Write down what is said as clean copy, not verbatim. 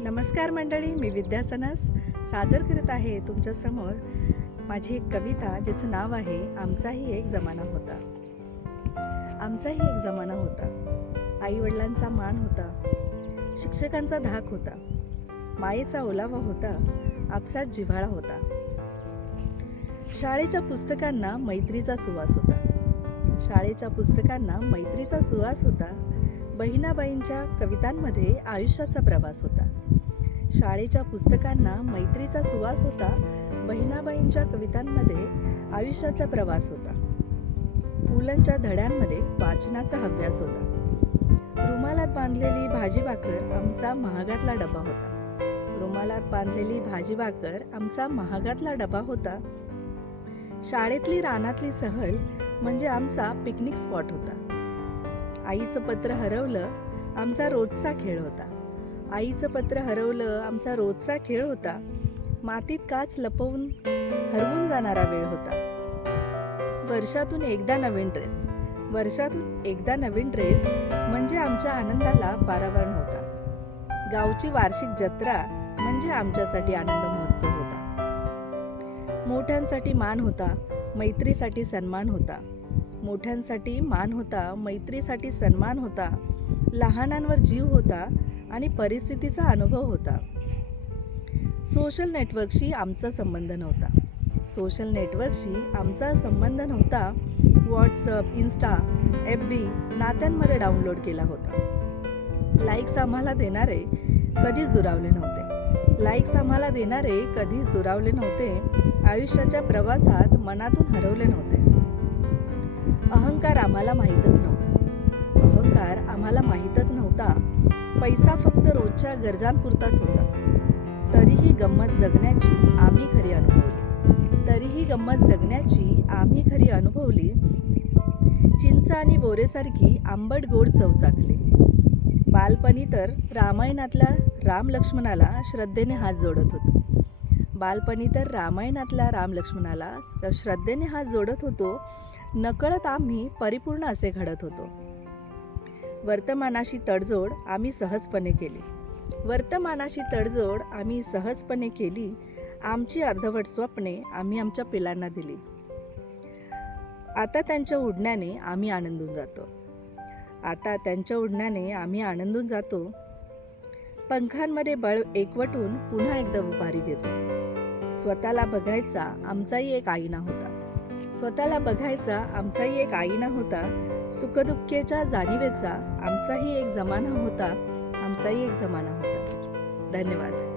नमस्कार मंडळी, मी विद्या सनस सादर करत आहे तुमच्यासमोर माझी एक कविता जिचं नाव आहे आमचाही एक जमाना होता. आमचाही एक जमाना होता. आईवडिलांचा मान होता, शिक्षकांचा धाक होता, मायेचा ओलावा होता, आपसात जिव्हाळा होता. शाळेच्या पुस्तकांना मैत्रीचा सुवास होता. शाळेच्या पुस्तकांना मैत्रीचा सुवास होता. बहिणाबाईंच्या कवितांमध्ये आयुष्याचा प्रवास होता. शाळेच्या पुस्तकांना मैत्रीचा सुवास होता. बहिणाबाईंच्या कवितांमध्ये आयुष्याचा प्रवास होता. पुलंच्या धड्यांमध्ये वाचनाचा हव्यास होता. रुमालात बांधलेली भाजी भाकर आमचा महागातला डबा होता. रुमालात बांधलेली भाजी भाकर आमचा महागातला डबा होता. शाळेतली रानातली सहल म्हणजे आमचा पिकनिक स्पॉट होता. आईचं पत्र हरवलं आमचा रोजचा खेळ होता. आईचं पत्र हरवलं आमचा रोजचा खेळ होता. मातीत काच लपवून हरवून जाणारा वेळ होता. वर्षातून एकदा नवीन ड्रेस, वर्षातून एकदा नवीन ड्रेस म्हणजे आमच्या आनंदाला पारावार नव्हता. गावची वार्षिक जत्रा म्हणजे आमच्यासाठी आनंद महोत्सव होता. मोठ्यांसाठी मान होता, मैत्रीसाठी सन्मान होता. मोठ्यांसाठी मान होता, मैत्रीसाठी सन्मान होता. लहानांवर जीव होता आणि परिस्थितीचा अनुभव होता. सोशल नेटवर्कशी आमचा संबंध नव्हता. सोशल नेटवर्कशी आमचा संबंध नव्हता. व्हॉट्सअप, इन्स्टा, FB नात्यांमध्ये डाउनलोड केला होता. लाईक्स आम्हाला देणारे कधीच दुरावले नव्हते. लाईक्स आम्हाला देणारे कधीच दुरावले नव्हते. आयुष्याच्या प्रवासात मनातून हरवले नव्हते. अहंकार आम्हाला माहीतच नव्हता. अहंकार आम्हाला माहीतच नव्हता. पैसा फक्त रोजच्या गरजांपुरताच होता. तरीही गंमत जगण्याची आम्ही खरी अनुभवली. तरीही गंमत जगण्याची आम्ही खरी अनुभवली. चिंच आणि बोरेसारखी आंबट गोड चव चाखली. बालपणी तर रामायणातल्या राम लक्ष्मणाला श्रद्धेने हात जोडत होतो. बालपणी तर रामायणातल्या राम लक्ष्मणाला श्रद्धेने हात जोडत होतो. नकळत आम्ही परिपूर्ण असे घडत होतो. वर्तमानाशी तडजोड आम्ही सहजपणे केली. वर्तमानाशी तडजोड आम्ही सहजपणे केली. आमची अर्धवट स्वप्ने आम्ही आमच्या पिलांना दिली. आता त्यांच्या उडण्याने आम्ही आनंदून जातो. आता त्यांच्या उडण्याने आम्ही आनंदून जातो. पंखांमध्ये बळ एकवटून पुन्हा एकदा उभारी घेतो. स्वतःला बघायचा आमचाही एक आईना होता. स्वतःला बघायचा आमचाही एक आईना होता. सुखदुःखेच्या जाणीवेचा आमचाही एक जमाना होता. आमचाही एक जमाना होता. धन्यवाद.